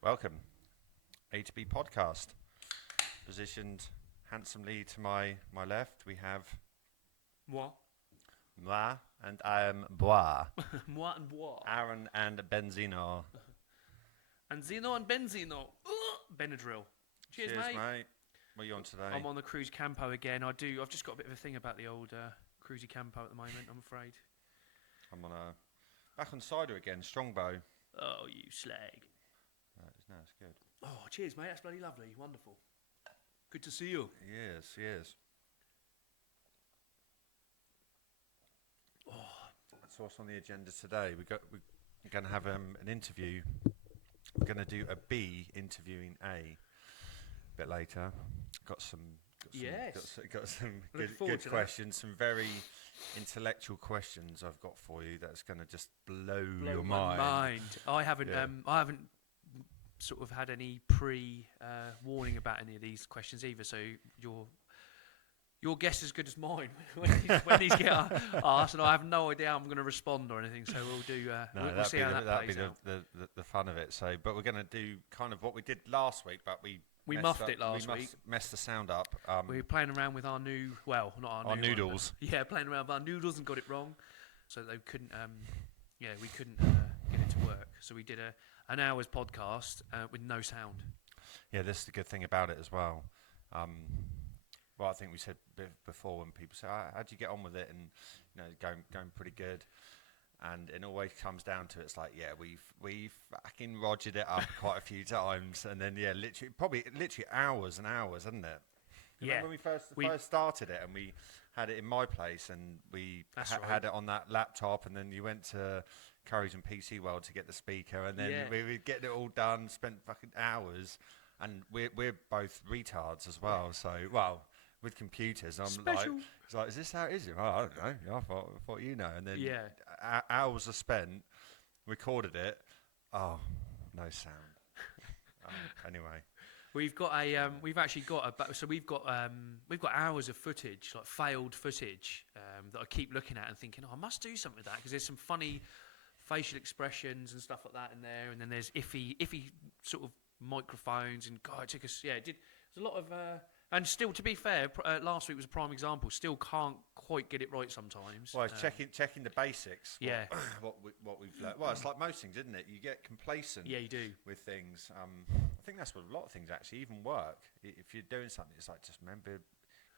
Welcome. A to B podcast. Positioned handsomely to my left, we have Moi. moi and I am Bois. Moi and Bois. Aaron and Benzino. And Zeno and Benzino. Benadryl. Cheers, mate. What are you on today? I'm on the Cruise Campo again. I've just got a bit of a thing about the old Cruisy Campo at the moment, I'm afraid. I'm on back on cider again, Strongbow. Oh, you slag. No, it's good. Oh, cheers, mate. That's bloody lovely. Wonderful. Good to see you. Yes. Oh. So what's on the agenda today? We're going to have an interview. We're going to do a B interviewing A bit later. Got some good questions. Some very intellectual questions I've got for you. That's going to just blow your mind. I haven't sort of had any warning about any of these questions either. So your guess is as good as mine when these get asked, and I have no idea how I'm going to respond or anything. So we'll do. We'll see how that plays out. That'd be the fun of it. So, but we're going to do kind of what we did last week, but we muffed it last week. Messed the sound up. We were playing around with our new, not our new noodles. One, playing around with our noodles and got it wrong, so they couldn't. We couldn't get it to work. So we did an hour's podcast with no sound. Yeah, this is the good thing about it as well. Well, I think we said before when people say, "How do you get on with it?" and going pretty good. And it always comes down to it's like, yeah, we've fucking rogered it up quite a few times, and then literally hours and hours, isn't it? Remember when we first started it, and we had it in my place, and we had it on that laptop, and then you went to Curry's and PC World to get the speaker, and then we were getting it all done, spent fucking hours, and we're both retards as well, so with computers, I'm Special. like, it's like, is this how it is? Oh, I don't know. Yeah, I thought you know. And then hours are spent, recorded it. Oh, no sound. Anyway, we've got we've got hours of footage, like failed footage, that I keep looking at and thinking, I must do something with that because there's some funny facial expressions and stuff like that in there, and then there's iffy sort of microphones, and God, it took us. Yeah, there's a lot of. And still, to be fair, last week was a prime example. Still can't quite get it right sometimes. Well, it's checking the basics. What we've learned. Well, it's like most things, isn't it? You get complacent. Yeah, you do. With things. I think that's what a lot of things actually, even work. If you're doing something, it's like just remember,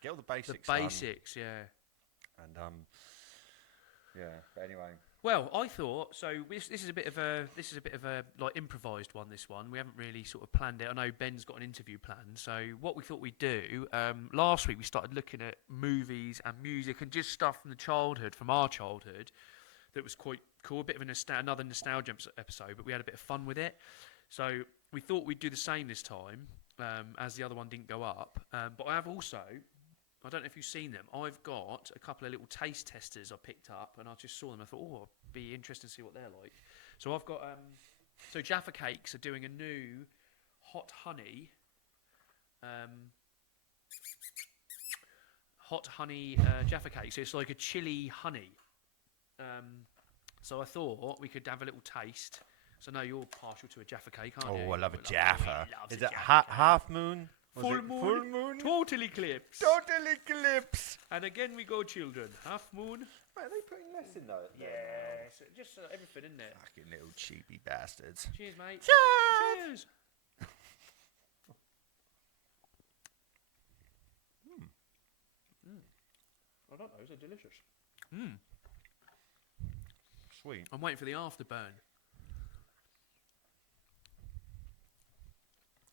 get all the basics. The basics, done. Yeah. And But anyway. Well, I thought so. This is a bit of a like improvised one. This one we haven't really sort of planned it. I know Ben's got an interview planned. So what we thought we'd do last week, we started looking at movies and music and just stuff from our childhood, that was quite cool. A bit of another nostalgia episode, but we had a bit of fun with it. So we thought we'd do the same this time, as the other one didn't go up. But I have also. I don't know if you've seen them. I've got a couple of little taste testers I picked up, and I just saw them. I thought, it'd be interesting to see what they're like. So I've got, Jaffa Cakes are doing a new hot honey Jaffa Cake. So it's like a chili honey. So I thought we could have a little taste. So I know you're partial to a Jaffa Cake, aren't you? Oh, I love a Jaffa. Is it half moon? Full moon. Total eclipse. Total eclipse. And again we go, children. Half moon. Mate, are they putting less in though? Yeah. Just everything in there. Fucking little cheapy bastards. Cheers, mate. Cheers. I don't know. They're delicious. Sweet. I'm waiting for the afterburn.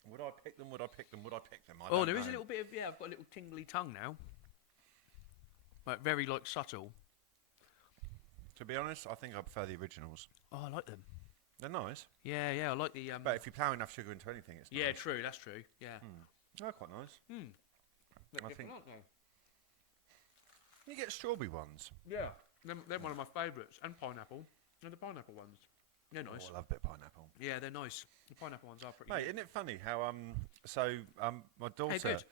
Would I pick them? There is a little bit of, I've got a little tingly tongue now. Like, very, like, subtle. To be honest, I think I prefer the originals. Oh, I like them. They're nice. Yeah, yeah. I like the. But if you plough enough sugar into anything, it's Yeah, nice. true. That's true. Yeah. They're quite nice. I think- Aren't they? You get strawberry ones. Yeah. They're one of my favourites, and pineapple. And the pineapple ones. They're nice. Oh, I love a bit of pineapple. Yeah, they're nice. The pineapple ones are pretty. Mate, good. isn't it funny how my daughter good.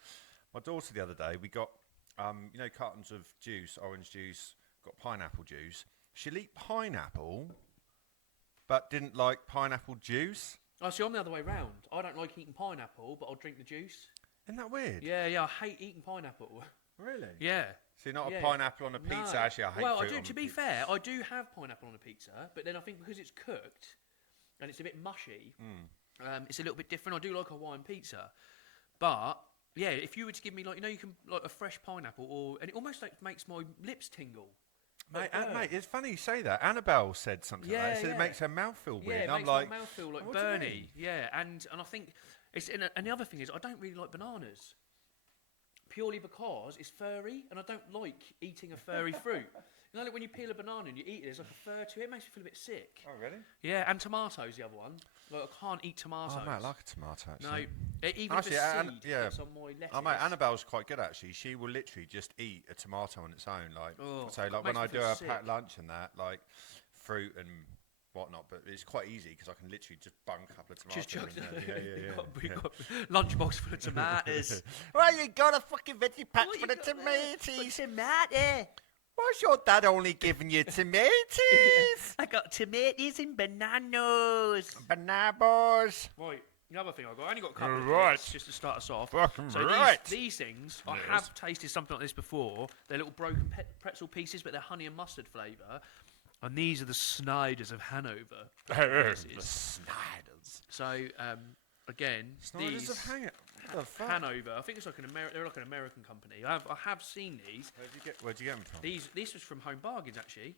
my daughter the other day we got cartons of juice, orange juice, got pineapple juice. She'll eat pineapple, but didn't like pineapple juice. Oh, see, I'm the other way round. I don't like eating pineapple, but I'll drink the juice. Isn't that weird? Yeah, yeah. I hate eating pineapple. Really? Yeah. So you're not Yeah. a pineapple on a pizza? No. Actually, I hate Well, I fruit do. on To a be pizza. fair, I do have pineapple on a pizza, but then I think because it's cooked and it's a bit mushy, it's a little bit different. I do like a Hawaiian pizza, but yeah, if you were to give me you can like a fresh pineapple, and it almost like makes my lips tingle. Mate, Like mate, it's funny you say that. Annabelle said something like that. Yeah, She said yeah. it makes her mouth feel weird. Yeah, it and I'm makes like, my mouth feel like what do you burny. mean? Yeah, and I think and the other thing is I don't really like bananas. Purely because it's furry, and I don't like eating a furry fruit. You know, like when you peel a banana and you eat it, there's like a fur to it. It makes me feel a bit sick. oh, really? Yeah, and tomatoes, the other one. Like I can't eat tomatoes. Oh, mate, I like a tomato, No, actually. even Actually, if a An- seed yeah. gets on my lettuce. Oh, mate, Annabelle's quite good, actually. She will literally just eat a tomato on its own. Like, Oh, so, like, makes when me I do feel a sick. packed lunch and that, like, fruit and whatnot, but it's quite easy because I can literally just bung a couple of tomatoes Just chuck in there. we got lunchbox full of tomatoes. Well, you got a fucking veggie pack What for you the got there? tomatoes. Tomato. Why's your dad only giving you tomatoes? I got tomatoes and bananas. Bananas. Right, the other thing I only got a couple of Right. minutes just to start us off. Fucking So right. these things, I Yes. have tasted something like this before. They're little broken pretzel pieces, but they're honey and mustard flavour. And these are the Snyders of Hanover. pieces. Sniders. So again, Sniders these of Hang What the fuck? Hanover. I think it's like they're like an American company. I have seen these. Where'd you get them from? This was from Home Bargains actually.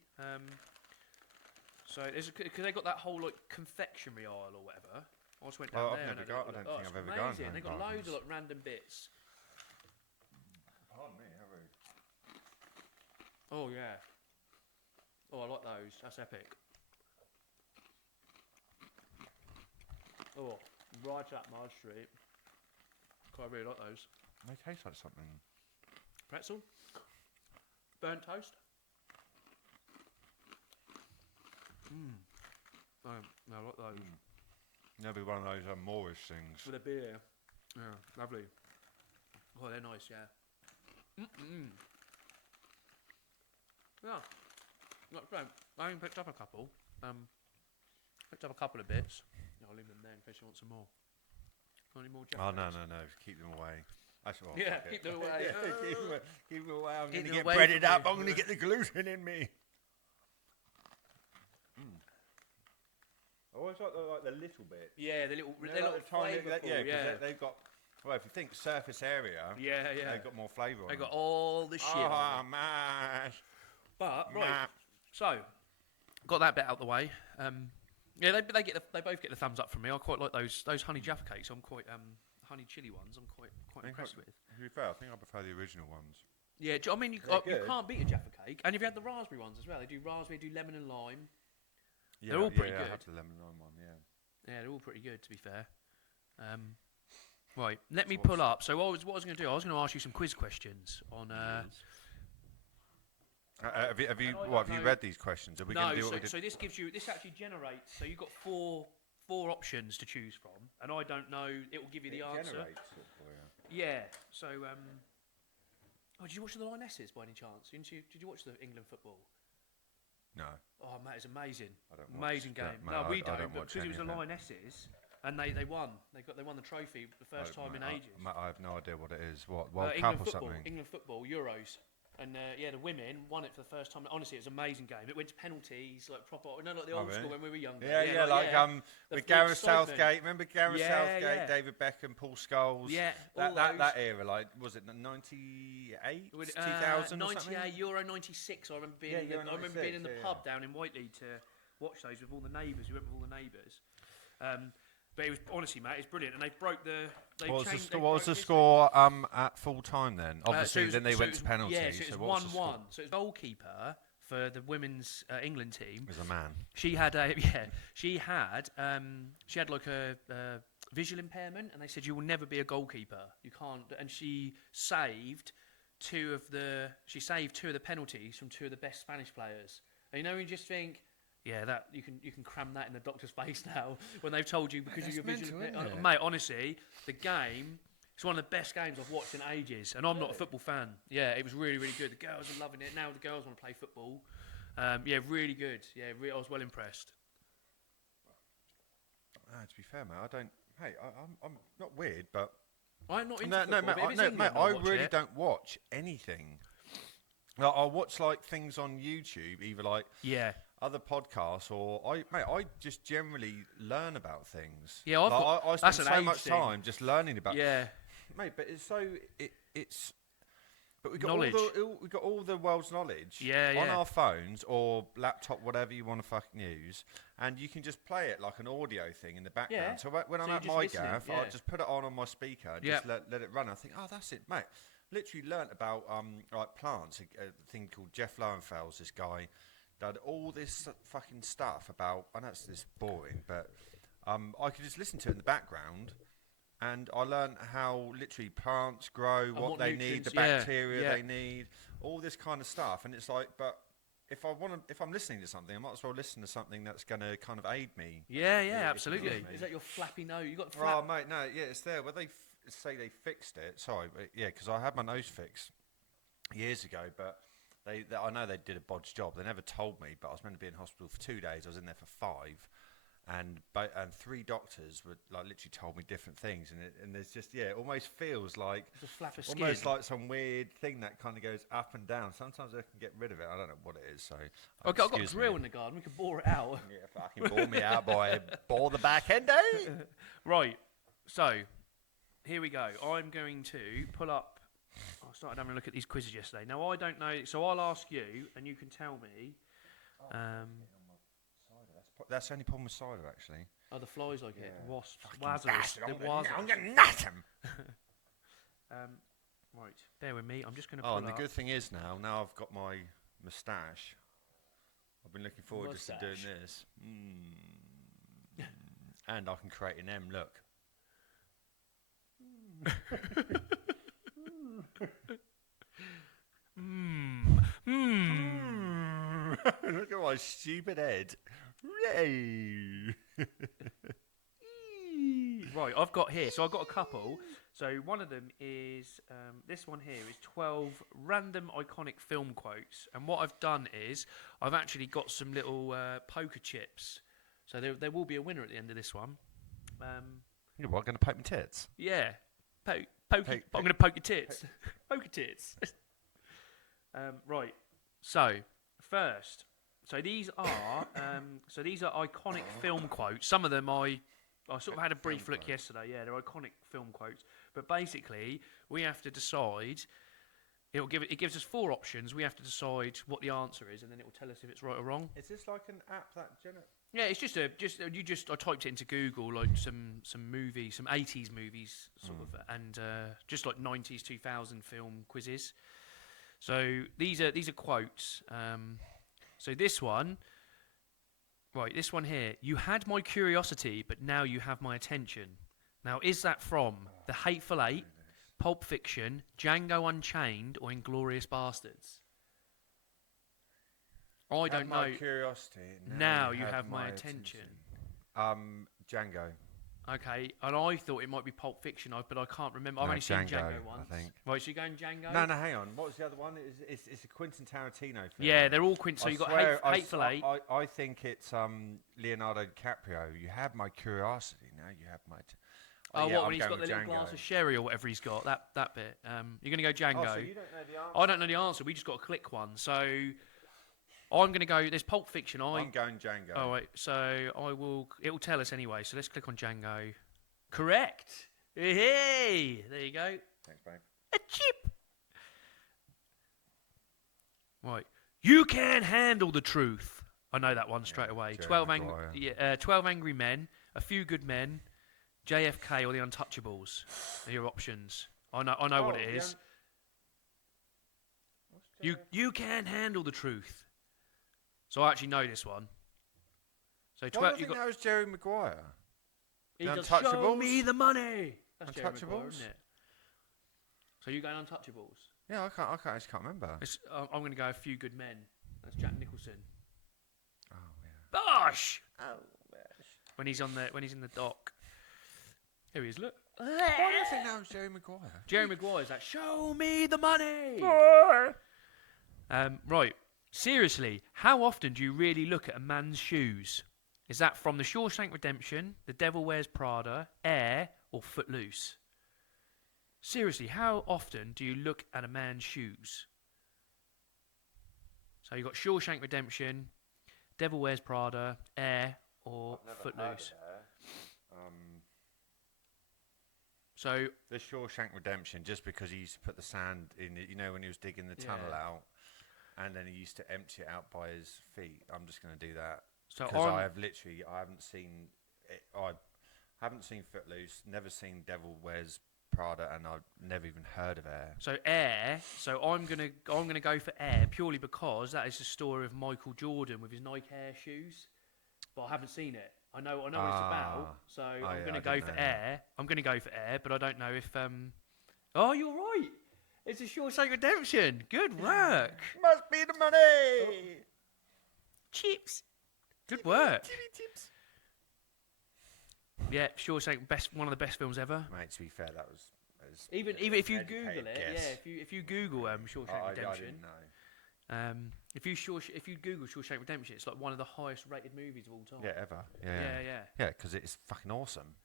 So because they got that whole like confectionery aisle or whatever. I just went down Oh, I've there. never and got- I had a don't look. think It's I've ever gone to amazing. They got Home loads Bargains. of like random bits. Pardon me, how rude. Oh yeah. Oh, I like those. That's epic. Oh, right up Marge Street. Quite really like those. They taste like something. Pretzel. Burnt toast. Oh, no, I like those. Maybe one of those Moorish things. With a beer. Yeah, lovely. Oh, they're nice, yeah. Yeah. Not bad. I only picked up a couple. Picked up a couple of bits. I'll leave them there in case you want some more. Got any more Oh, no, Jaffa no. Keep them away. That's what Yeah, keep them away. keep them away. I'm Keep going to them get away breaded from up. me. I'm going to get the gluten in me. I always like the little bit. Yeah, the little, You know, they're like little the tiny, flavourful, yeah, 'cause yeah. they've got. Well, if you think surface area, Yeah, yeah. they've got more flavour on They them. got all the shit on Oh, them. man. But, right, Nah. so, got that bit out the way. Yeah, they both get the thumbs up from me. I quite like those honey Jaffa cakes. I'm quite, honey chili ones, I'm quite impressed with. To be fair, I think I prefer the original ones. Yeah, I mean, you They're you good. can't beat a Jaffa cake. And you've had the raspberry ones as well. They do raspberry, do lemon and lime. Yeah, They're all pretty I good. have the lemon lime one, yeah. Yeah, they're all pretty good, to be fair. Right, let me So pull up. So what I was going to do, I was going to ask you some quiz questions on... Have you I don't have you know. read these questions? Are we going no, to do what we did? so this gives you... This actually generates... So you've got four options to choose from. And I don't know... It will give you the answer. Yeah, so... Oh, did you watch the Lionesses by any chance? Did you watch the England football? No. Oh, mate, it's amazing. I don't watch Amazing that, game. mate. No, I we don't don't, but watch because it was the any of it. Lionesses, and they won. They won the trophy the first time in ages. I have no idea what it is. What World Cup England or football, something? England football, Euros. And yeah, the women won it for the first time. Honestly, it was an amazing game. It went to penalties, like proper, like the Oh, old really? school when we were younger. Yeah, The with full Gareth excitement. Southgate. Remember Gareth Yeah, Southgate, yeah. David Beckham, Paul Scholes. Yeah, all that those. era, like was it 98, With, 2000 or something? 98, Euro 96. I remember being, Yeah, in, the, Euro I remember being in the 96, pub down in Whiteley to watch those with all the neighbours. We went with all the neighbours. But it was honestly, mate, it's brilliant. And they broke the. They What was changed, the they what was broke the this- score at full time then? Obviously, so it was- then they so went it to was- penalties. Yeah, so it was what was the score? 1-1. So it was goalkeeper, for the women's England team. As a man. She had she had like a visual impairment, and they said you will never be a goalkeeper. You can't. And she saved two of the penalties from two of the best Spanish players. And you just think, yeah, that you can cram that in the doctor's face now when they've told you because of your visual impairment. Mate, honestly, the game. It's one of the best games I've watched in ages, and I'm not a football fan. Yeah, it was really, really good. The girls are loving it. Now the girls want to play football. Yeah, really good. Yeah, I was well impressed. To be fair, mate, I don't. Hey, I'm not weird, but I'm not into football. Mate, I really don't watch anything. Like, I watch like things on YouTube, either like other podcasts, or I just generally learn about things. Yeah, I spend so much time just learning about. Yeah. Mate, but it's but we've got all the world's knowledge on our phones or laptop, whatever you want to fucking use, and you can just play it like an audio thing in the background. Yeah. So when I'm at my gaff, I just put it on my speaker, just let it run. I think, oh, that's it, mate. Literally learnt about like plants. A thing called Jeff Lowenfels. This guy did all this fucking stuff about. I know it's boring, but I could just listen to it in the background. And I learned how literally plants grow, what they need, the bacteria they need, all this kind of stuff. And it's like, but if I'm listening to something, I might as well listen to something that's going to kind of aid me. Yeah, absolutely. Is that your flappy nose? You got Oh, mate, no, it's there. Well, they say they fixed it. Sorry, but because I had my nose fixed years ago, but I know they did a bodge job. They never told me, but I was meant to be in hospital for 2 days. I was in there for 5. And 3 doctors were like literally told me different things, and there's just it almost feels like it's a flap of skin. Almost like some weird thing that kind of goes up and down. Sometimes I can get rid of it. I don't know what it is. So I've got a drill in the garden. We can bore it out. Yeah, fucking bore me out, boy. Bore the back end, eh? Right. So here we go. I'm going to pull up. I started having a look at these quizzes yesterday. Now I don't know, so I'll ask you, and you can tell me. That's the only problem with cider, actually. Oh, the flies like it. Wasps. Bastard, I'm going to nut them. Right, bear with me. I'm just going to and the good thing is now I've got my moustache. I've been looking forward just to doing this. And I can create an M look. Look at my stupid head. Right, I've got here. So I've got a couple. So one of them is this one here is 12 random iconic film quotes. And what I've done is I've actually got some little poker chips. So there will be a winner at the end of this one. You're what, going to poke my tits? Yeah. I'm going to poke your tits. Poker tits. Right. So first. So these are iconic film quotes. Some of them I sort of had a brief look yesterday. Yeah, they're iconic film quotes. But basically, we have to decide. It gives us 4 options. We have to decide what the answer is, and then it will tell us if it's right or wrong. Is this like an app that Yeah, it's I typed it into Google, like some movies, some 80s movies sort of, and just like 90s 2000 film quizzes. So these are quotes. So this one here, you had my curiosity, but now you have my attention. Now, is that from The Hateful Eight, Pulp Fiction, Django Unchained, or Inglourious Bastards? I don't know. My curiosity. Now you have my attention. Django. Okay, and I thought it might be Pulp Fiction, but I can't remember. I've only seen Django once. I think. Right, so you're going Django? No, hang on. What was the other one? It's a Quentin Tarantino film. Yeah, they're all Quentin. So you've got Hateful Eight. I think it's Leonardo DiCaprio. You have my curiosity, now you have my... when he's got the little glass of sherry or whatever he's got, that bit. You're going to go Django. Oh, so you don't know the answer? I don't know the answer. We just got to click one. So I'm going to go. There's Pulp Fiction. I'm going Django. Oh wait. So I will. It will tell us anyway. So let's click on Django. Correct. Hey, there you go. Thanks, babe. A chip. Right. You can't handle the truth. I know that one straight away. 12 Angry Men, A Few Good Men, JFK, or The Untouchables are your options. I know what it is. You can't handle the truth. So I actually know this one. So Why do I you think got. that was Jerry Maguire? He The does show Untouchables? me the money. That's Jerry Maguire, Untouchables? isn't it? So you going Untouchables? Yeah, I just can't remember. I'm going to go A Few Good Men. That's Jack Nicholson. Oh yeah. Bosh! Oh, When he's in the dock. Here he is. Look. why do I think that was Jerry Maguire? Jerry Maguire's like, show me the money. Right. Seriously, how often do you really look at a man's shoes? Is that from The Shawshank Redemption, The Devil Wears Prada, Air, or Footloose? Seriously, how often do you look at a man's shoes? So you've got Shawshank Redemption, Devil Wears Prada, Air, or Footloose. So The Shawshank Redemption, just because he used to put the sand in it, when he was digging the tunnel Yeah. out, and then he used to empty it out by his feet. I'm just going to do that So because I'm- I haven't seen it. I haven't seen Footloose, never seen Devil Wears Prada, and I've never even heard of Air. So Air. So I'm gonna go for Air purely because that is the story of Michael Jordan with his Nike Air shoes, but I haven't seen it. I know what it's about, so I'm yeah, gonna I go didn't for know that. Air. I'm gonna go for Air, but I don't know if Oh, you're right. It's a Shawshank Redemption. Good work. Must be the money. Chips. Good work. Tips. Yeah, Shawshank, one of the best films ever. Mate, to be fair, that was Even an if you educated Google it, guess. yeah, if you Google Shawshank I Redemption. didn't know. If you Google Shawshank Redemption, it's like one of the highest rated movies of all time. Yeah, ever. Yeah. Yeah, because it's fucking awesome.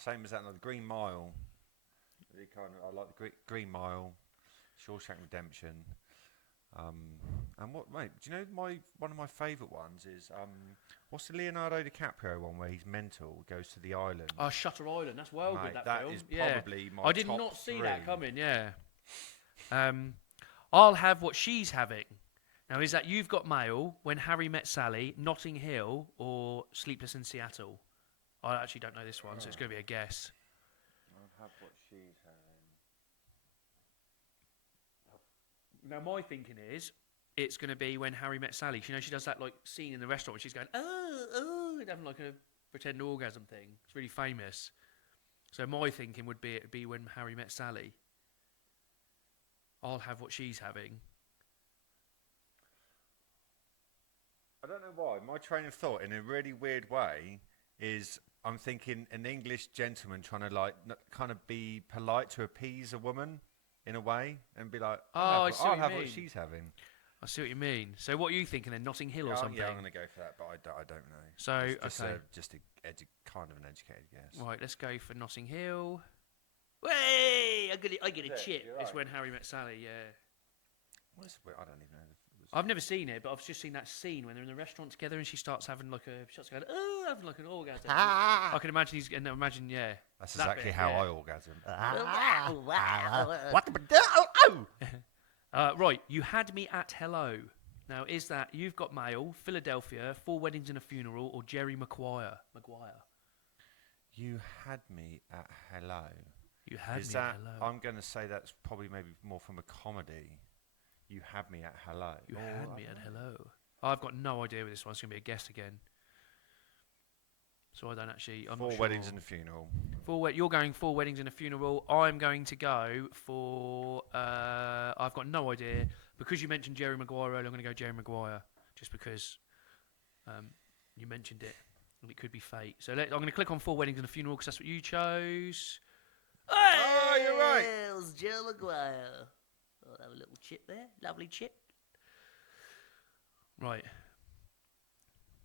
Same as that, like, the Green Mile. I like the Green Mile, Shawshank Redemption. And what, mate? Do you know one of my favourite ones is what's the Leonardo DiCaprio one where he's mental, goes to the island? Oh, Shutter Island. That's well Mate, good. that film. is Yeah. probably my I did top not see that 3. coming. Yeah. I'll have what she's having. Now, is that You've Got Mail, When Harry Met Sally, Notting Hill, or Sleepless in Seattle? I actually don't know this one, so it's going to be a guess. I'll have what she's having. Now, my thinking is it's going to be When Harry Met Sally. You know, she does that like scene in the restaurant where she's going, oh, and having like a pretend orgasm thing. It's really famous. So my thinking would be it'd be When Harry Met Sally. I'll have what she's having. I don't know why. My train of thought, in a really weird way, is I'm thinking an English gentleman trying to kind of be polite to appease a woman in a way, and be like, I see what I'll you have what mean. she's having. I see what you mean. So what are you thinking then? Notting Hill or something? Yeah, I'm going to go for that, but I don't know. So, It's okay. just kind of an educated guess. Right, let's go for Notting Hill. Way! I get a Yeah, chip. you're It's right. When Harry Met Sally, yeah. I don't even know. I've never seen it, but I've just seen that scene when they're in the restaurant together and she starts having like having like an orgasm. I can imagine yeah. That's that exactly bit, how yeah. I orgasm. Right, You Had Me at Hello. Now, is that You've Got Mail, Philadelphia, 4 Weddings and a Funeral, or Jerry Maguire? You had me at hello. You Had Is Me that? at Hello. I'm going to say that's probably maybe more from a comedy. You had me at hello. You Had Me at Hello. I've got no idea with this one. It's going to be a guess again. So I don't actually. I'm 4 not sure. weddings and a funeral. You're going 4 Weddings and a Funeral. I'm going to go for. I've got no idea because you mentioned Jerry Maguire earlier. I'm going to go Jerry Maguire just because you mentioned it and it could be fate. So I'm going to click on 4 Weddings and a Funeral because that's what you chose. Oh, you're right. It was Jerry Maguire. Oh, have a little chip there, lovely chip. Right.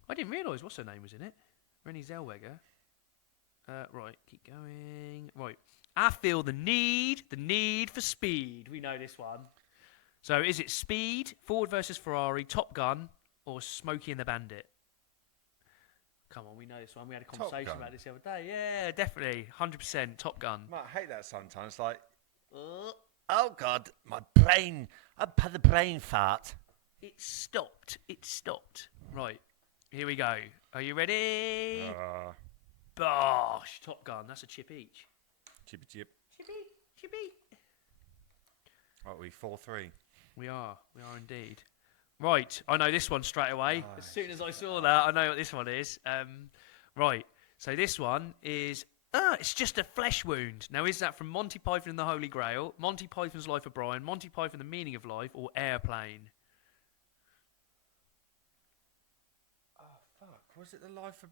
I didn't realise what's her name was in it. Renée Zellweger. Right, keep going. Right. I feel the need for speed. We know this one. So is it Speed, Ford versus Ferrari, Top Gun, or Smokey and the Bandit? Come on, we know this one. We had a conversation Gun. about this the other day. Yeah, definitely. 100% Top Gun. Mate, I hate that sometimes. Like, oh God, the brain fart. It stopped. Right. Here we go. Are you ready? Bosh. Top Gun. That's a chip each. Chippy chip. Chippy. Right, we 4-3. We are indeed. Right, I know this one straight away. Oh, As soon as I saw that, I know what this one is. Right, so this one is. It's just a flesh wound. Now, is that from Monty Python and the Holy Grail, Monty Python's Life of Brian, Monty Python: The Meaning of Life, or Airplane? Oh fuck! Was it the life of?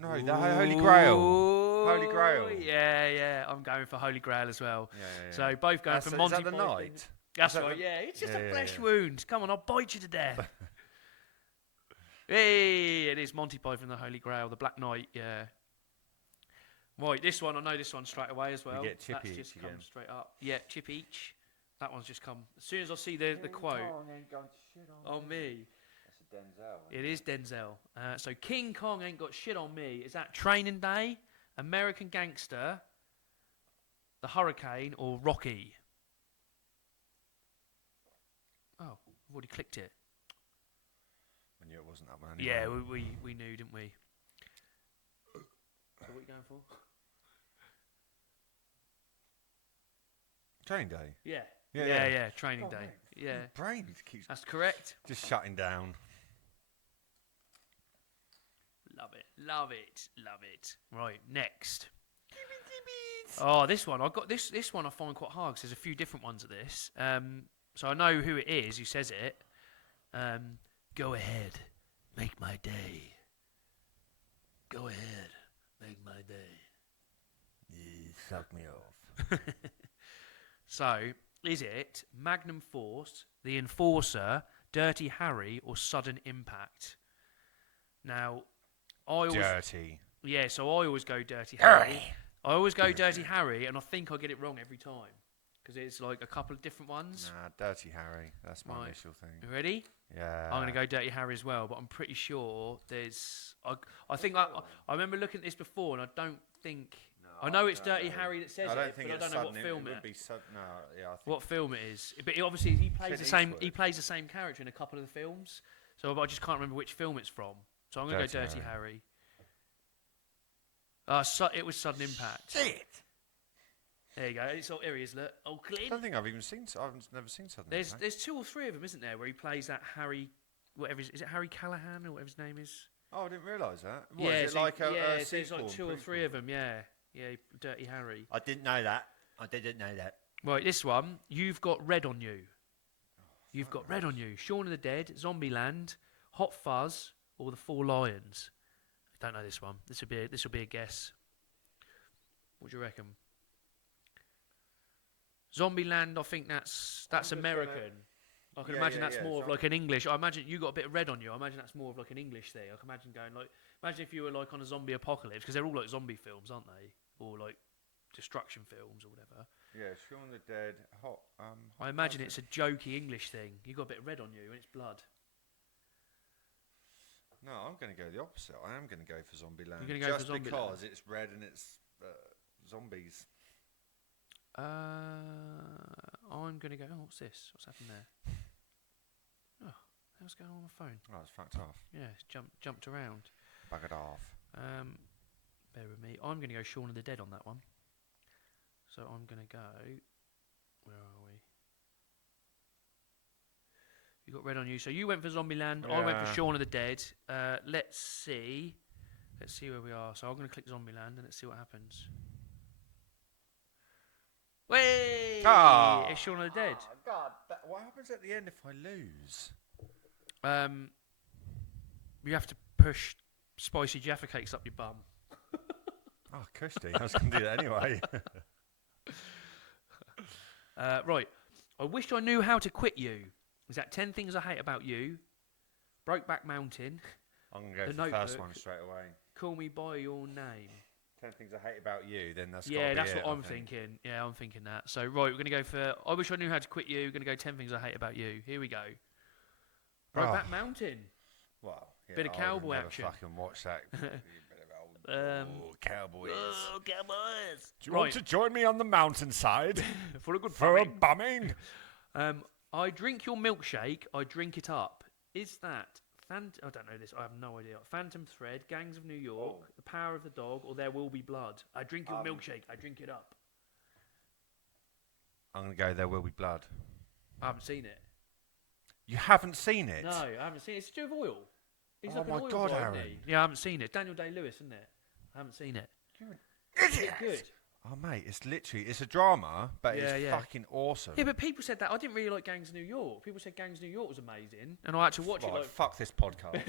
No, the Holy Grail. Ooh, Holy Grail. Yeah, I'm going for Holy Grail as well. Yeah. So both going for Monty Is that the Python. night? That's Is that right. the- Yeah, it's just Yeah, a yeah, flesh yeah. wound. Come on, I'll bite you to death. Hey, it is Monty Python: The Holy Grail, the Black Knight. Yeah. Right, this one I know this one straight away as well. get chip That's each just again. come straight up. Yeah, chip each. That one's just come as soon as I see the quote on me. That's a Denzel. It is Denzel. So King Kong ain't got shit on me. Is that Training Day, American Gangster, The Hurricane, or Rocky? Oh, I've already clicked it. I knew it wasn't that one. Anyway. Yeah, we knew, didn't we? So what are you going for? Training Day. Yeah. Training Oh, Day. mate, Yeah, Your brain keeps that's correct. just shutting down. Love it. Right, next. Oh, this one I got this one I find quite hard because there's a few different ones of this. So I know who it is who says it. Go ahead, make my day. Go ahead, make my day. You suck me off. So, is it Magnum Force, The Enforcer, Dirty Harry, or Sudden Impact? Now, I always Dirty. so I always go Dirty Harry. I always go Dirty Harry, and I think I get it wrong every time because it's like a couple of different ones. Nah, Dirty Harry. That's my Right. initial thing. You ready? Yeah. I'm going to go Dirty Harry as well, but I'm pretty sure there's. I think I remember looking at this before, and I don't think. I know it's Dirty Harry that says I don't it, think but I it's don't know what sudden. film It it. would be no, yeah. I think What film it is? But obviously he plays Clint the same. Eastwood. He plays the same character in a couple of the films, so I just can't remember which film it's from. So I'm going to go Dirty Dirty Harry. It was Sudden Impact. Shit. There you go. It's all here he is. Look, oh I Clint. don't think I've even seen. I've never seen something. There's two or three of them, isn't there? Where he plays that Harry, whatever is it Harry Callahan or whatever his name is? Oh, I didn't realise that. What, yeah, is it like a there's sequel? like two or three of them. Yeah, Dirty Harry. I didn't know that. I didn't know that. Right, this one. You've got Red on You. You've got Red on You. Shaun of the Dead, Zombieland, Hot Fuzz, or The Four Lions. I don't know this one. This will be a guess. What do you reckon? Zombieland, I think that's American. I can imagine that's more of like an English. I imagine you got a bit of red on you. I imagine that's more of like an English thing. I can imagine going like, imagine if you were like on a zombie apocalypse because they're all like zombie films, aren't they? Or like destruction films or whatever. Yeah, Shaun of the Dead. Hot. I imagine it's a jokey English thing. You got a bit of red on you and it's blood. No, I'm going to go the opposite. I am going to go for Zombieland. You're gonna go for just Zombieland? because it's red and it's zombies. I'm gonna go. Oh, what's this? What's happened there? Oh, what's going on my phone? Oh, it's fucked off. Yeah, it's jumped around. Buggered off. Bear with me. I'm gonna go Shaun of the Dead on that one. So I'm gonna go. Where are we? You got red on you. So you went for Zombieland. I went for Yeah. Shaun of the Dead. Let's see. Let's see where we are. So I'm gonna click Zombieland and let's see what happens. Way! It's Shaun of the Dead. Oh, God, what happens at the end if I lose? You have to push spicy Jaffa cakes up your bum. Oh, cushy. I was going to do that anyway. Right. I wish I knew how to quit you. Is that 10 Things I Hate About You? Brokeback Mountain. I'm going to go The for the first Notebook. one straight away. Call Me By Your Name. 10 things I hate about you, then that's Yeah, gotta be that's it, what I I'm think. thinking. Yeah, I'm thinking that. So, right, we're going to go for I Wish I Knew How to Quit You. We're going to go 10 Things I Hate About You. Here we go. Brokeback Oh. Mountain. Well, yeah, Bit of I would cowboy never action. fucking watch that. Be a bit of old cowboys. Oh, cowboys. Do you want to join me on the mountainside For a good for a bumming. bumming? I drink your milkshake, I drink it up. Is that I don't know this. I have no idea. Phantom Thread, Gangs of New York, The Power of the Dog, or There Will Be Blood. I drink your milkshake, I drink it up. I'm going to go There Will Be Blood. I haven't seen it. You haven't seen it? No, I haven't seen it. It's to do with oil. He's Oh like my an oil God, guy, isn't Aaron. he? Yeah, I haven't seen it. Daniel Day-Lewis, isn't it? I haven't seen it. You're an Is it good? Oh, mate, it's a drama, but Yeah, it's yeah. fucking awesome. Yeah, but people said that. I didn't really like Gangs of New York. People said Gangs of New York was amazing, and I actually watched Right, it. fuck this podcast.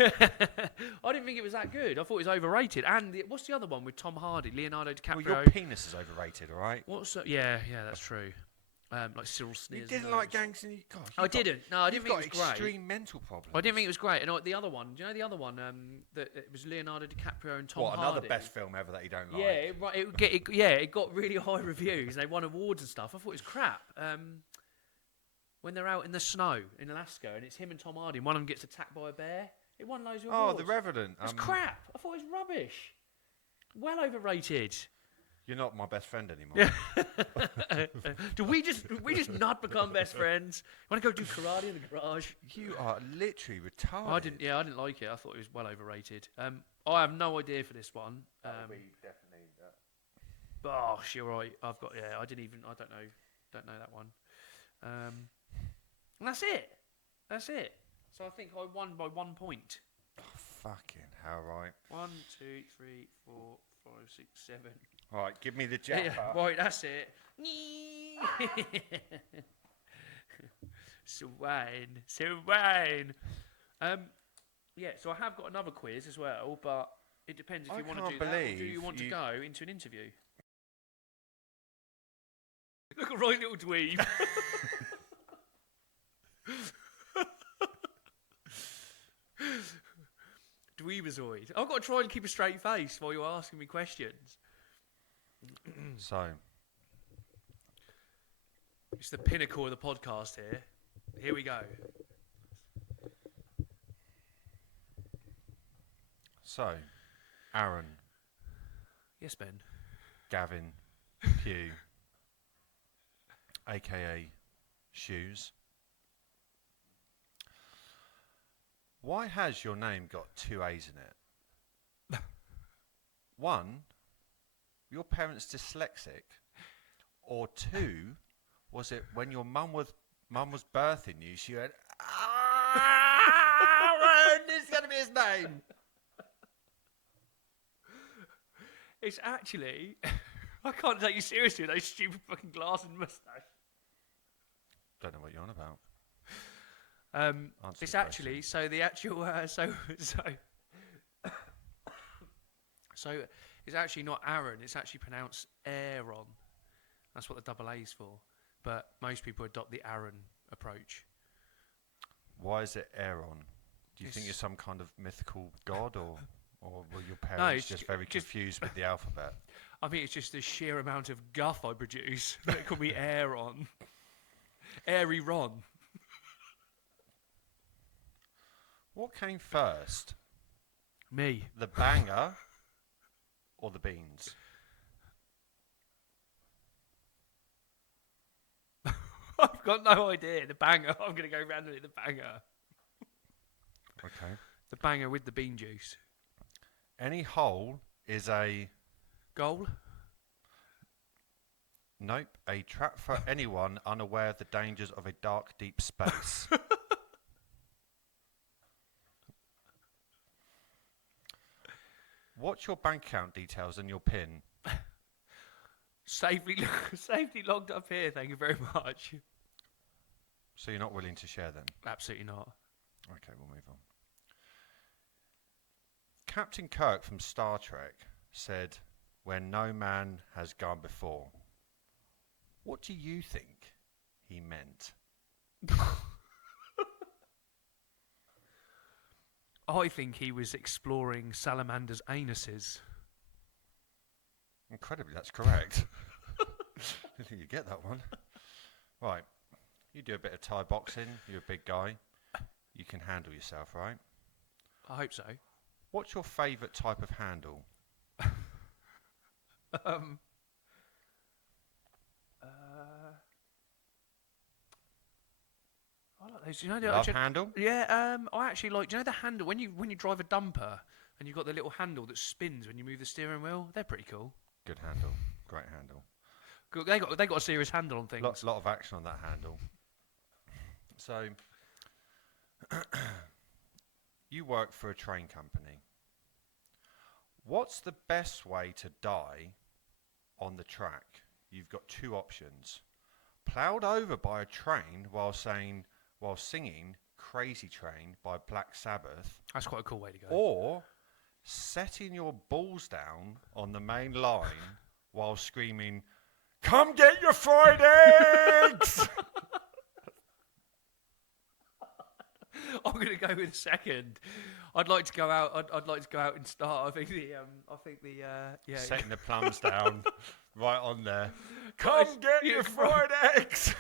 I didn't think it was that good. I thought it was overrated. And what's the other one with Tom Hardy, Leonardo DiCaprio? Well, your penis is overrated, all right? Yeah, that's true. Like Cyril You Sneers. didn't like Gangs in... God, I didn't. No, I didn't think it was You've got great. extreme mental problems. I didn't think it was great. And the other one, do you know the other one? That it was Leonardo DiCaprio and Tom What, Hardy. another best film ever that you don't like? Yeah, it got really high reviews. They won awards and stuff. I thought it was crap. When they're out in the snow in Alaska, and it's him and Tom Hardy, and one of them gets attacked by a bear. It won loads of Oh, awards. The Revenant. It's crap. I thought it was rubbish. Well overrated. You're not my best friend anymore. Do we just not become best friends? Want to go do karate in the garage? You are literally retarded. I didn't like it. I thought it was well overrated. I have no idea for this one. Definitely. Gosh, you're right. I don't know that one. And that's it. So I think I won by 1 point. Oh, fucking hell, right. 1, 2, 3, 4, 5, 6, 7. Right, give me the Yeah, jackpot. right, that's it. Swine. Yeah, so I have got another quiz as well, but it depends if I you want to can't do that or do believe you want to you- go into an interview. Look, a right little dweeb. Dweebazoid. I've got to try and keep a straight face while you're asking me questions. So, It's the pinnacle of the podcast here. Here we go. Aaron, Yes, Ben. Gavin, Hugh, aka Shoes. Why has your name got 2 A's in it? One, your parents dyslexic, or two, was it when your mum was birthing you, she went, Aaron, this is going to be his name. It's actually... I can't take you seriously with those stupid fucking glass and moustache. Don't know what you're on about. Answer It's the actually... So the actual... So it's actually not Aaron. It's actually pronounced Aaron. That's what the double A's for. But most people adopt the Aaron approach. Why is it Aaron? Do you think you're It's- some kind of mythical god, or were your parents it's just ju- very just- confused with the alphabet? I think it's just the sheer amount of guff I produce that call me Aaron. Airy Ron. What came first, Me. the banger or the beans? I've got no idea. The banger. I'm going to go randomly. The banger. Okay. The banger with the bean juice. Any hole is a... Goal. Nope, a trap for anyone unaware of the dangers of a dark, deep space. What's your bank account details and your PIN? Safely logged up here. Thank you very much. So you're not willing to share them? Absolutely not. Okay, we'll move on. Captain Kirk from Star Trek said, "Where no man has gone before." What do you think he meant? I think he was exploring salamanders' anuses. Incredibly, that's correct. I think you get that one. Right. You do a bit of Thai boxing. You're a big guy. You can handle yourself, right? I hope so. What's your favourite type of handle? I like those. You know, Love handle? yeah. I actually like. Do you know the handle when you drive a dumper and you've got the little handle that spins when you move the steering wheel? They're pretty cool. Good handle. Great handle. Good. They got a serious handle on things. Lot of action on that handle. So, You work for a train company. What's the best way to die on the track? You've got two options. Ploughed over by a train while singing Crazy Train by Black Sabbath, That's quite a cool way to go. or setting your balls down on the main line while screaming, "Come get your fried eggs!" I'm going to go with a second. I'd like to go out. I'd like to go out and start. I think the yeah. Setting the plums down right on there. Come get your fried eggs!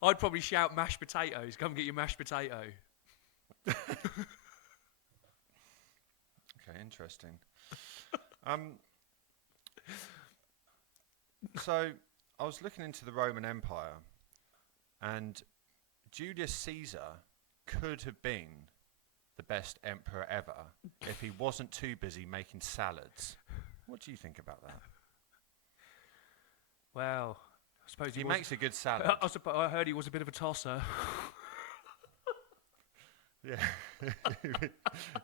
I'd probably shout mashed potatoes. Come get your mashed potato. Okay, interesting. So I was looking into the Roman Empire, and Julius Caesar could have been the best emperor ever if he wasn't too busy making salads. What do you think about that? Well, I suppose He was- makes a good salad. I heard he was a bit of a tosser. Yeah,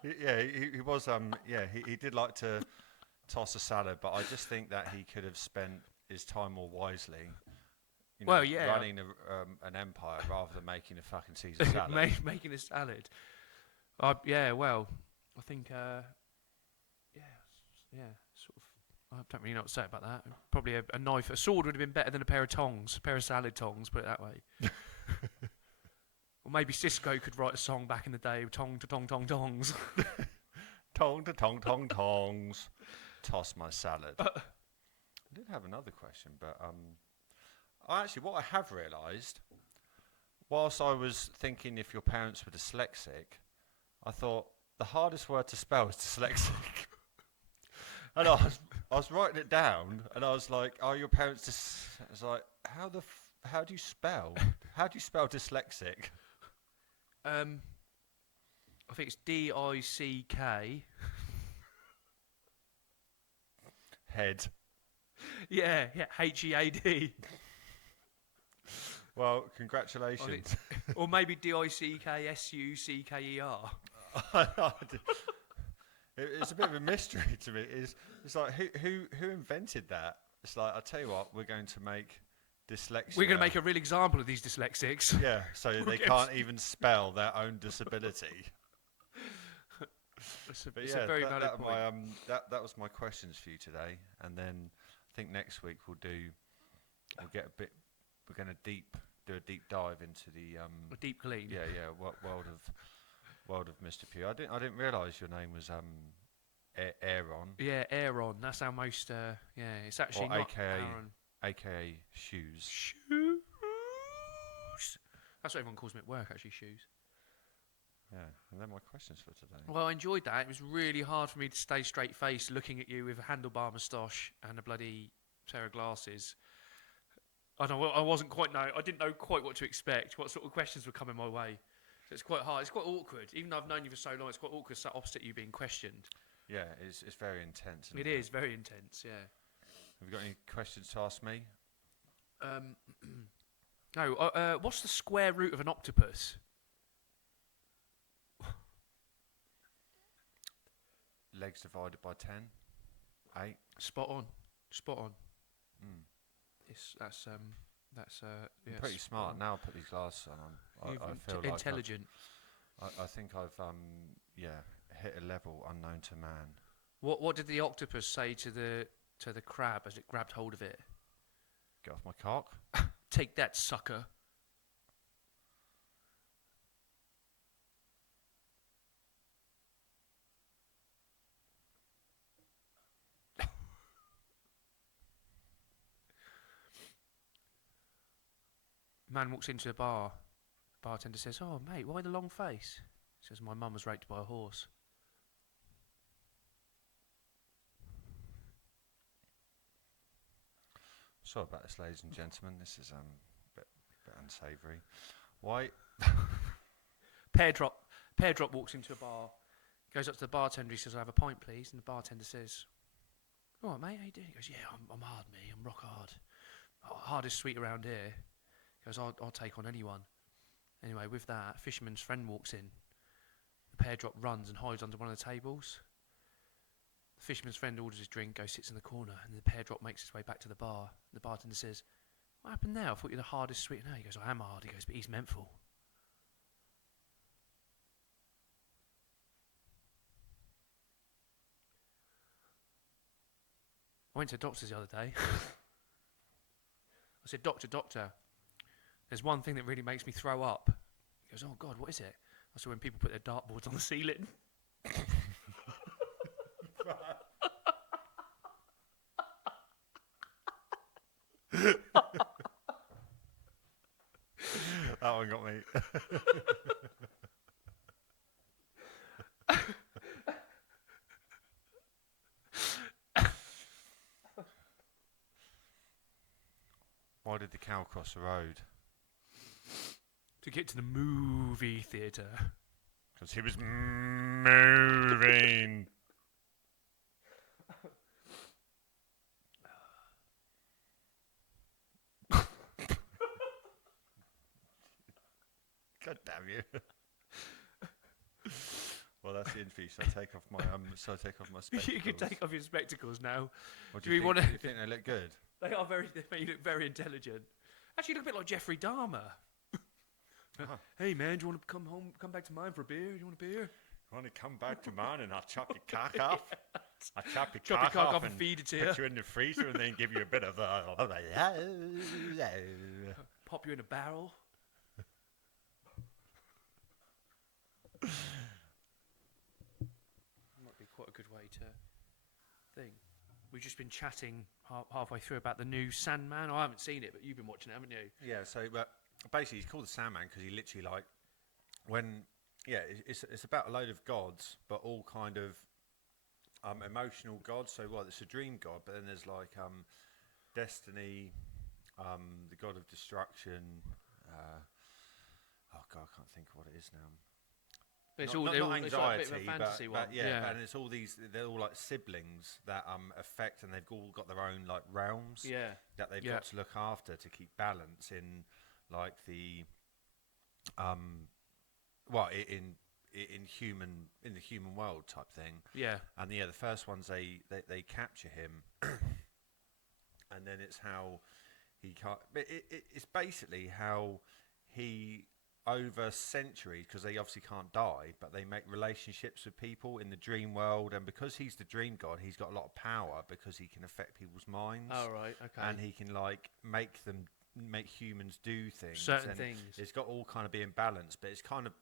yeah, he was. Yeah, he did like to toss a salad, but I just think that he could have spent his time more wisely. You know, Well, yeah. running an empire rather than making a fucking Caesar salad. Making a salad. Yeah, well, I think, yeah, sort of. I don't really know what to say about that. Probably a knife, a sword would have been better than a pair of tongs, a pair of salad tongs. Put it that way. Or maybe Cisco could write a song back in the day, tong to tong tong tongs. Tong to tong tong tongs. Toss my salad. I did have another question, but actually, what I have realised, whilst I was thinking if your parents were dyslexic, I thought the hardest word to spell is dyslexic. And I was writing it down, and I was like, "Are your parents?" I was like, "How do you spell? How do you spell dyslexic?" I think it's D-I-C-K. Head. Yeah, H-E-A-D. Well, congratulations. Or maybe D-I-C-K-S-U-C-K-E-R. It's a bit of a mystery to me. It's like who invented that? It's like, I tell you what, we're going to make dyslexia. We're going to make a real example of these dyslexics. Yeah, so they can't even spell their own disability. It's a But very valid point. that was my questions for you today, and then I think next week we're going to do a deep dive into the A deep clean. world of Mr. Pugh. I didn't realise your name was Aaron, Yeah, Aaron. That's our most. Yeah, it's actually or not AKA Aaron. AKA Shoes. Shoes. That's what everyone calls me at work. Actually, shoes. Yeah, and they're my questions for today. Well, I enjoyed that. It was really hard for me to stay straight faced looking at you with a handlebar moustache and a bloody pair of glasses. I didn't know quite what to expect. What sort of questions were coming my way. So it's quite hard. It's quite awkward. Even though I've known you for so long, it's quite awkward sat opposite you being questioned. Yeah, it's very intense. It is very intense. Yeah. Have you got any questions to ask me? No. What's the square root of an octopus? Legs divided by 10, 8. Spot on. Mm. That's I'm yeah, pretty spot smart on. now. I put these glasses on. I feel like intelligent. I think I've hit a level unknown to man. What did the octopus say to the crab as it grabbed hold of it? Get off my cock. Take that, sucker. Man walks into a bar. Bartender says, "Oh, mate, why the long face?" He says, "My mum was raped by a horse." Sorry about this, ladies and gentlemen. This is bit unsavoury. Why? Pear drop walks into a bar, goes up to the bartender. He says, "I'll have a pint, please." And the bartender says, "All right, mate, how you doing?" He goes, "Yeah, I'm hard, me. I'm rock hard. Hardest sweet around here." He goes, I'll take on anyone." Anyway, with that, a fisherman's friend walks in. The pear drop runs and hides under one of the tables. The fisherman's friend orders his drink, goes sits in the corner, and the pear drop makes its way back to the bar. The bartender says, "What happened there? I thought you were the hardest sweetener." He goes, "I am hard." He goes, "But he's menthol." I went to the doctor's the other day. I said, Doctor, there's one thing that really makes me throw up." He goes, "Oh God, what is it?" I said, "When people put their dartboards on the ceiling." That one got me. Why did the cow cross the road? To get to the movie theatre. Because he was moving. God damn you. Well, that's the interview. So I take off my spectacles. You can take off your spectacles now. What Do we think? wanna- Do you think they look good? They look very intelligent. Actually, you look a bit like Jeffrey Dahmer. Oh. Hey man, do you want to come back to mine for a beer? Do you want a beer? Want to come back to mine and I'll chop your cock off? I'll chop your Chop your cock cock off and feed it to you. put you in the freezer and then give you a bit of Pop you in a barrel. Might be quite a good way to think. We've just been chatting halfway through about the new Sandman. I haven't seen it, but you've been watching it, haven't you? Yeah, so but basically he's called the Sandman because he literally it's about a load of gods, but all kind of emotional gods. So it's a dream god, but then there's like destiny, the god of destruction. Oh god, I can't think of what it is now. But it's Not it's like a bit anxiety, of a fantasy one. but and it's all these. They're all like siblings that affect, and they've all got their own like realms that they've got to look after to keep balance in, like the, in the human world type thing. Yeah. And the first ones they capture him, and then it's how he can't. But it's basically how he, over centuries, because they obviously can't die, but they make relationships with people in the dream world, and because he's the dream god, he's got a lot of power because he can affect people's minds. Oh right, okay. And he can like make humans do things. Certain and things. It's got all kind of being balanced, but it's kind of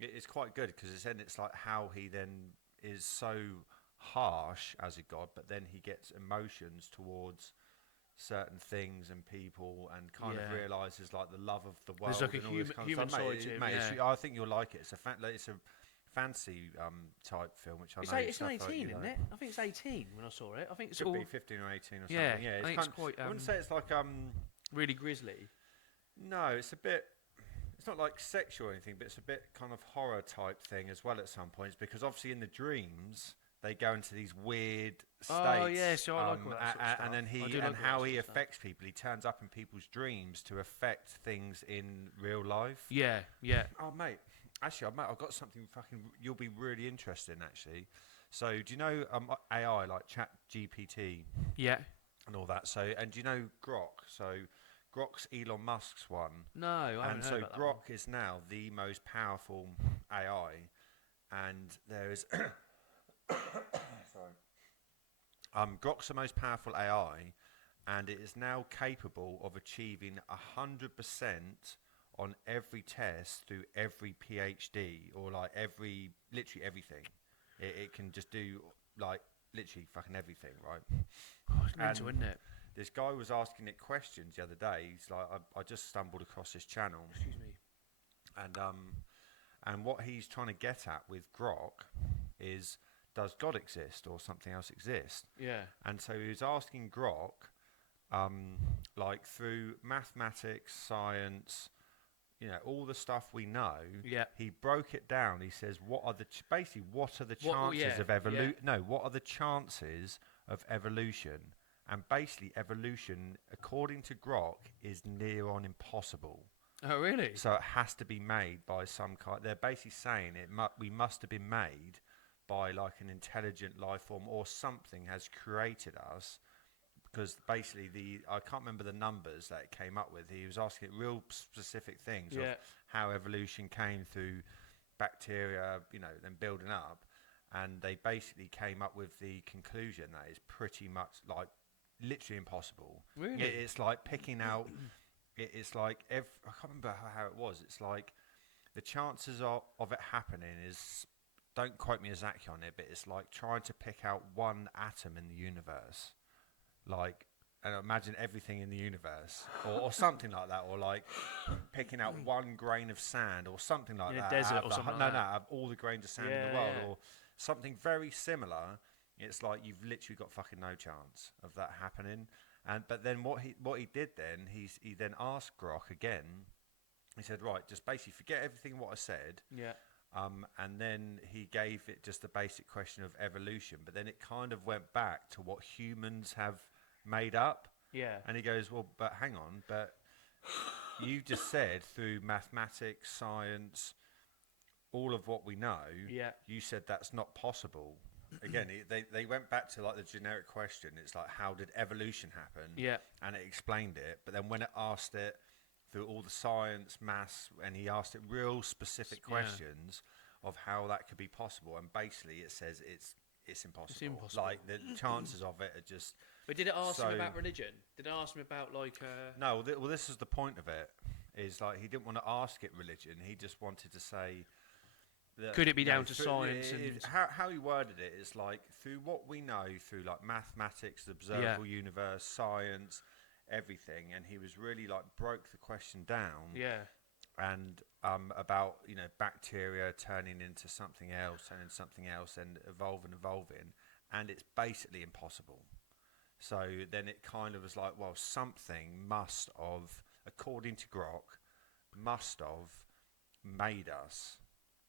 it's quite good because it's like how he then is so harsh as a god, but then he gets emotions towards certain things and people, and kind of realizes like the love of the world. There's like a and all this kind human of stuff. side to him. I think you'll like it. It's a fancy type film, which It's know it's stuff 18, like you isn't like. it? I think it's 18 when I saw it. I think it's Could all be 15 or 18 or something. Yeah, Yeah, I think it's quite. I wouldn't say it's like really grisly. No, it's a bit. It's not like sexual or anything, but it's a bit kind of horror type thing as well at some points, because obviously in the dreams they go into these weird states. Oh yeah, so I like all that sort of stuff. And then I do like all how that he sort of stuff. affects people. He turns up in people's dreams to affect things in real life. Yeah, yeah. Oh mate, actually, I've got something fucking you'll be really interested in actually. So do you know AI like Chat GPT Yeah. and all that? So and do you know Grok? So Grok's Elon Musk's one. No, I haven't And heard so about that one. Grok is now the most powerful AI, and there is Grok's the most powerful AI, and it is now capable of achieving 100% on every test through every PhD or like literally everything. It can just do like literally fucking everything, right? Oh, it's mental, and- isn't it? This guy was asking it questions the other day. He's like, I just stumbled across this channel, Excuse me. and what he's trying to get at with Grok is, does God exist or something else exist? Yeah. And so he was asking Grok, like through mathematics, science, all the stuff we know. Yeah. He broke it down. He says, what are the chances of yeah. evolution? No, what are the chances of evolution? And basically, evolution, according to Grok, is near on impossible. Oh, really? So it has to be made by some kind. They're basically saying we must have been made by like an intelligent life form or something has created us. Because basically I can't remember the numbers that it came up with. He was asking real specific things of how evolution came through bacteria, then building up, and they basically came up with the conclusion that it's pretty much like literally impossible. Really? It's like picking out. It's like I can't remember how it was. It's like the chances of it happening is, don't quote me exactly on it, but it's like trying to pick out one atom in the universe, like, and imagine everything in the universe, or something like that, or like picking out one grain of sand or something like that. Desert or something like that. Out of all the grains of sand in the world, or something very similar. It's like you've literally got fucking no chance of that happening. But then what he did then, he then asked Grok again. He said, right, just basically forget everything what I said. Yeah. And then he gave it just a basic question of evolution, but then it kind of went back to what humans have made up. Yeah. And he goes, well, but hang on, but you just said through mathematics, science, all of what we know, you said that's not possible. Again, they went back to like the generic question. It's like, how did evolution happen? Yeah. And it explained it. But then when it asked it through all the science, maths, and he asked it real specific questions of how that could be possible, and basically it says it's impossible. It's impossible. Like the chances of it are just. But did it ask him about religion? Did it ask him about like? No. Well, this is the point of it. Is like he didn't want to ask it religion. He just wanted to say. Could it be down to science? How he worded it is like, through what we know, through like mathematics, the observable universe, science, everything, and he was really like broke the question down. Yeah. And about bacteria turning into something else, and evolving, and it's basically impossible. So then it kind of was like, well, something must have, according to Grok, must have made us.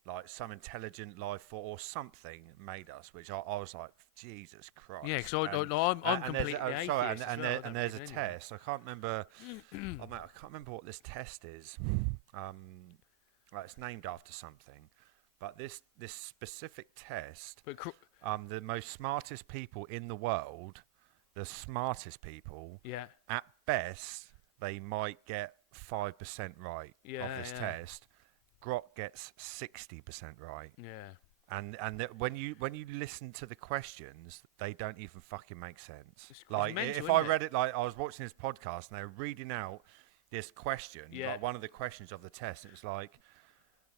Like some intelligent life form or something made us, which I was like, Jesus Christ. Yeah, because I'm completely atheist. And there's a test. I can't remember. I can't remember what this test is. Like it's named after something, but this specific test. The most smartest people in the world, the smartest people. Yeah. At best, they might get 5% right of this test. Grok gets 60% right. Yeah. And when you listen to the questions, they don't even fucking make sense. It's like mental, if I read it, like I was watching this podcast and they were reading out this question, like one of the questions of the test, it was like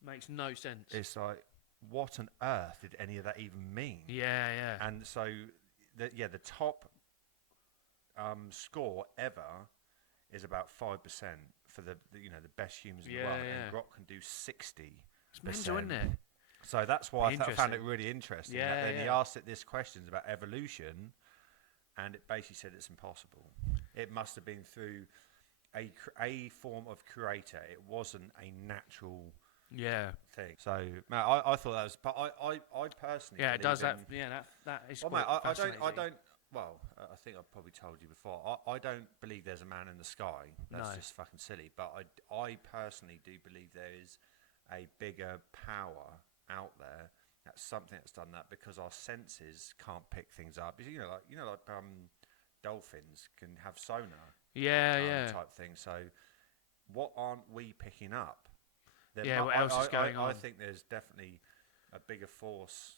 makes no sense. It's like, what on earth did any of that even mean? Yeah, yeah. And so the top score ever is about 5%. For the best humans in the world, and Grok can do 60%. It's mental, isn't it? So that's why I found it really interesting. Yeah, Then he asked it this questions about evolution, and it basically said it's impossible. It must have been through a form of creator. It wasn't a natural thing. So, mate, I thought that was. But I personally it does that. Yeah, that is. Well, mate, I don't. Well, I think I've probably told you before. I don't believe there's a man in the sky. That's just fucking silly. But I personally do believe there is a bigger power out there. That's something that's done that, because our senses can't pick things up. Like dolphins can have sonar. Type thing. So, what aren't we picking up? What else is going on? I think there's definitely a bigger force.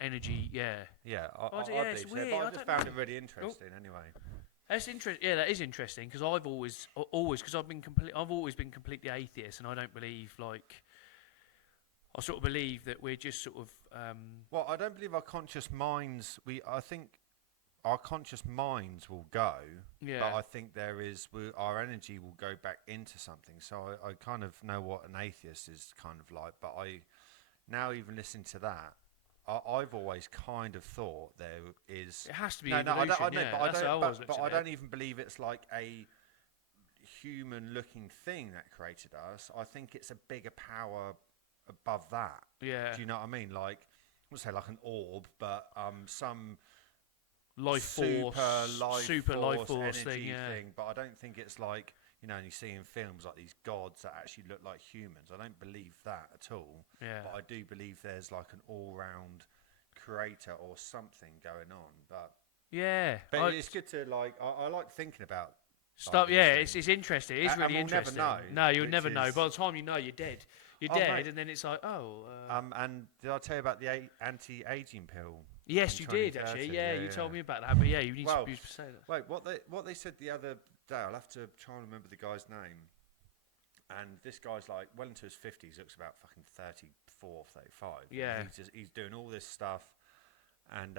Energy, I believe so. But I just found it really interesting. Anyway, that's interesting. Yeah, that is interesting, because I've always been completely atheist, and I don't believe I sort of believe that we're just sort of. Well, I don't believe our conscious minds. I think our conscious minds will go. Yeah. But I think our energy will go back into something. So I kind of know what an atheist is kind of like. But I now even listening to that. I've always kind of thought there is. It has to be evolution. But I don't even believe it's like a human-looking thing that created us. I think it's a bigger power above that. Yeah. Do you know what I mean? Like, I wouldn't say like an orb, but some super life force energy thing. Yeah. But I don't think it's like you know, and you see in films like these gods that actually look like humans. I don't believe that at all. Yeah. But I do believe there's like an all-round creator or something going on. Yeah. But it's good to like. I like thinking about. Stop. Like, Yeah, these it's things. interesting. It's And really we'll never interesting. know, No, you'll which never know. is- By the time you know, you're dead. You're Oh, dead, mate. and then it's like, oh. And did I tell you about the anti-aging pill? Yes, in you did 2030? actually. Yeah, you told me about that. But yeah, you need Well, to say that. Wait, what they said the other day? I'll have to try and remember the guy's name. And this guy's like well into his 50s, looks about fucking 34, 35. Yeah. And he's doing all this stuff, and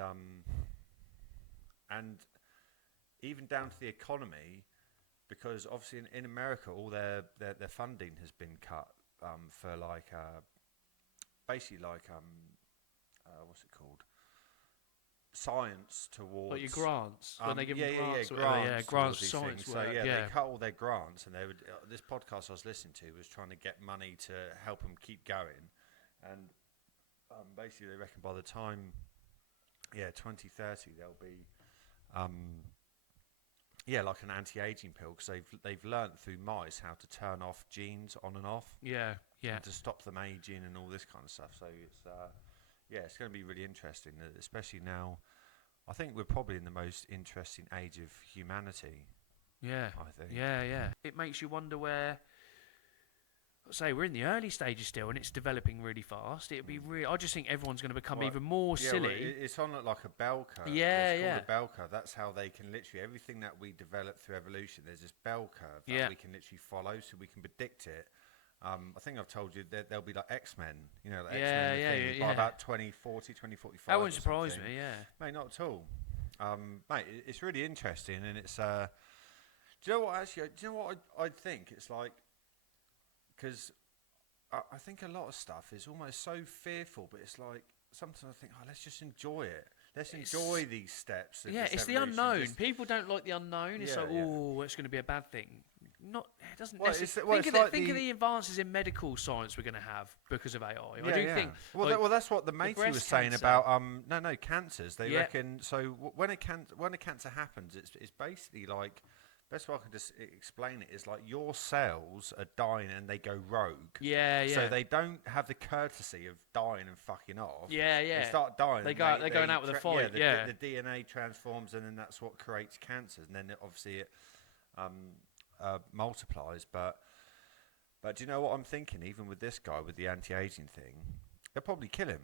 even down to the economy, because obviously in America all their funding has been cut for like basically like what's it called, science towards Like your grants when they give them grants. grants Grants towards for these science things. work. So they cut all their grants, and they would. This podcast I was listening to was trying to get money to help them keep going, and basically they reckon by the time 2030 there'll be like an anti-aging pill, because they've learnt through mice how to turn off genes on and off. Yeah. And to stop them aging and all this kind of stuff. So it's going to be really interesting, especially now. I think we're probably in the most interesting age of humanity. Yeah. I think. Yeah. It makes you wonder where. Say we're in the early stages still, and it's developing really fast. It'd be I just think everyone's going to become even more silly. Well, it's on like a bell curve. Yeah, it's called a bell curve. That's how they can literally everything that we develop through evolution. There's this bell curve that we can literally follow, so we can predict it. I think I've told you that there'll be like X-Men, you know, like X-Men by about 2040, 2045. That wouldn't surprise me, Mate, not at all. Mate, it's really interesting, and it's. Do you know what? Actually, do you know what I think? It's like, because I think a lot of stuff is almost so fearful, but it's like sometimes I think, let's just enjoy it. Let's enjoy these steps. It's the unknown. People don't like the unknown. It's like, it's going to be a bad thing. It doesn't. Think of the advances in medical science we're going to have because of AI. I do think. Well, that's what the matey was saying about cancers. They reckon so. When a cancer happens, it's basically like. Best way I can just explain it is like your cells are dying and they go rogue. Yeah. So they don't have the courtesy of dying and fucking off. Yeah. They start dying. They're going out with a fight. The DNA transforms, and then that's what creates cancers. And then obviously it multiplies. But do you know what I'm thinking? Even with this guy with the anti-aging thing, they'll probably kill him,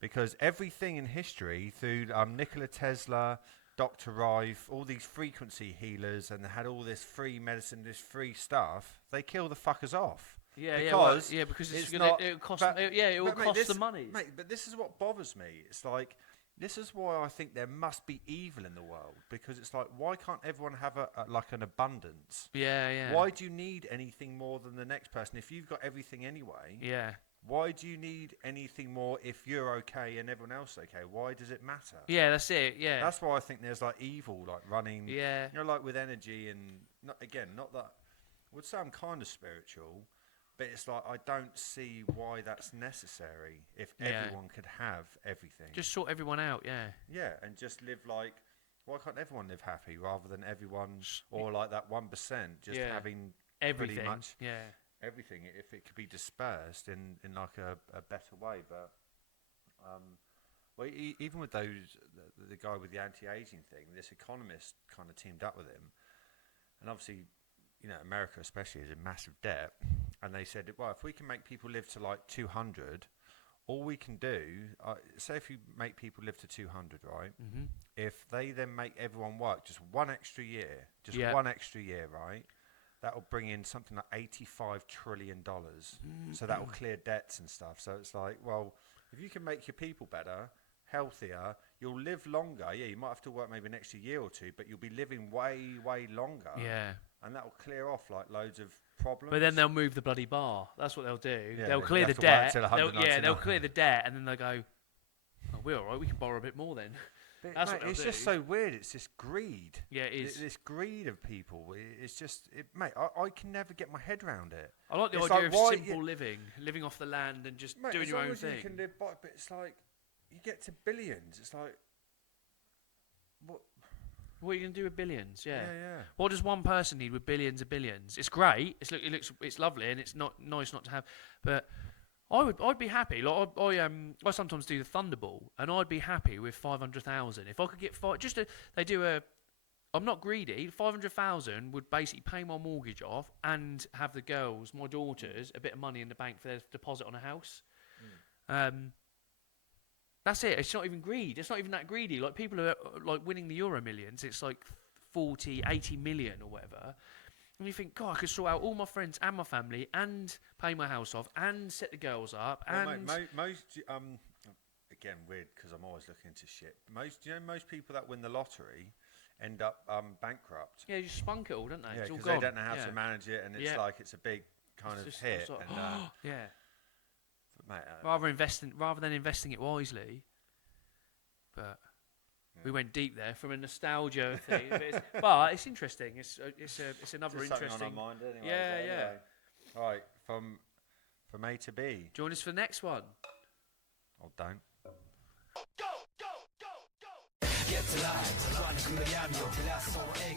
because everything in history through Nikola Tesla, Dr. Rife, all these frequency healers, and they had all this free medicine, this free stuff. They kill the fuckers off. Because it'll cost them money. Mate, but this is what bothers me. It's like, this is why I think there must be evil in the world, because it's like, why can't everyone have like an abundance? Yeah. Why do you need anything more than the next person if you've got everything anyway? Yeah. Why do you need anything more if you're okay and everyone else is okay? Why does it matter? Yeah, that's it. Yeah. That's why I think there's like evil, like running. Yeah. You know, like with energy, and not that I would say I'm kind of spiritual, but it's like I don't see why that's necessary if everyone could have everything. Just sort everyone out. Yeah. Yeah, and just live like. Why can't everyone live happy rather than everyone, or like that 1% just having everything? Pretty much everything, if it could be dispersed in like a better way. But even with those, the guy with the anti-aging thing, this economist kind of teamed up with him, and obviously, you know, America especially is in massive debt, and they said, well, if we can make people live to like 200, all we can do, say if you make people live to 200, right? Mm-hmm. If they then make everyone work just one extra year, right? That will bring in something like $85 trillion. So that will clear debts and stuff. So it's like, well, if you can make your people better, healthier, you'll live longer. Yeah, you might have to work maybe an extra year or two, but you'll be living way, way longer. Yeah. And that will clear off like loads of problems. But then they'll move the bloody bar. That's what they'll do. Yeah, they'll clear the debt. They'll clear the debt, debt, and then they'll go, oh, we're all right, we can borrow a bit more then. That's mate, it's just so weird. It's this greed. Yeah, it is. This greed of people. It's just, mate, I can never get my head around it. I like the idea of simple living off the land and just doing your own thing. You can live by, but it's like, you get to billions. It's like, What are you going to do with billions? Yeah. Yeah. What does one person need with billions and billions? It's great. It's lovely, and it's not nice not to have. But I'd be happy. Like I sometimes do the Thunderball, and I'd be happy with 500,000 if I could get they do a. I'm not greedy. 500,000 would basically pay my mortgage off and have the girls, my daughters, a bit of money in the bank for their deposit on a house. That's it. It's not even greed. It's not even that greedy. Like people are like winning the Euro Millions. It's like 40, 80 million or whatever. And you think, God, I could sort out all my friends and my family and pay my house off and set the girls up. Well, and most again weird because I'm always looking into shit. Most people that win the lottery end up bankrupt. Yeah, you spunk it all, don't they? Yeah, It's all because gone. they don't know how to manage it, and it's like it's a big kind of hit. Like, and, yeah. mate, Rather than investing it wisely, but we went deep there from a nostalgia thing. But it's interesting. It's another just interesting. something on our mind anyway. Yeah, so yeah. anyway. All right, from A to B. Join us for the next one. Or don't. Get to life, run through the闇を照らすその笑